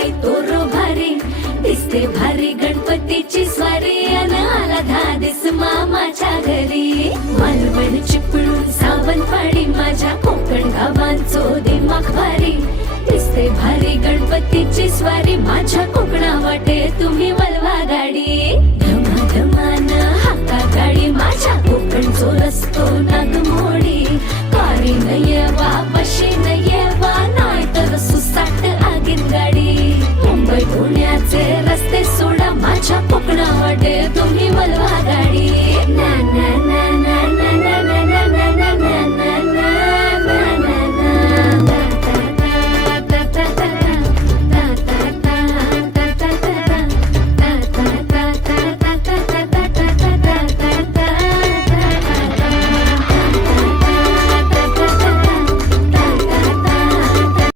पाय तोर भारी दिसते भारी गणपतीची स्वारी अन आला धादिस मामाच्या घरी मालवण चिपळूण सावंतवाडी माझ्या कोकण गावांचो दिमाग भारी दिसते भारी गणपतीची स्वारी माझ्या कोकणा वाटे तुम्ही वलवा गाडी धमाधमान हाका गाडी माझ्या कोकणचो रस्तो नागमोडी कारी येवा बशीन येवा नाही तर सुसाट आगीन गाडी मुंबई पुण्याचे रस्ते सोडा माझ्या कोकणा वाटे तुम्ही वलवा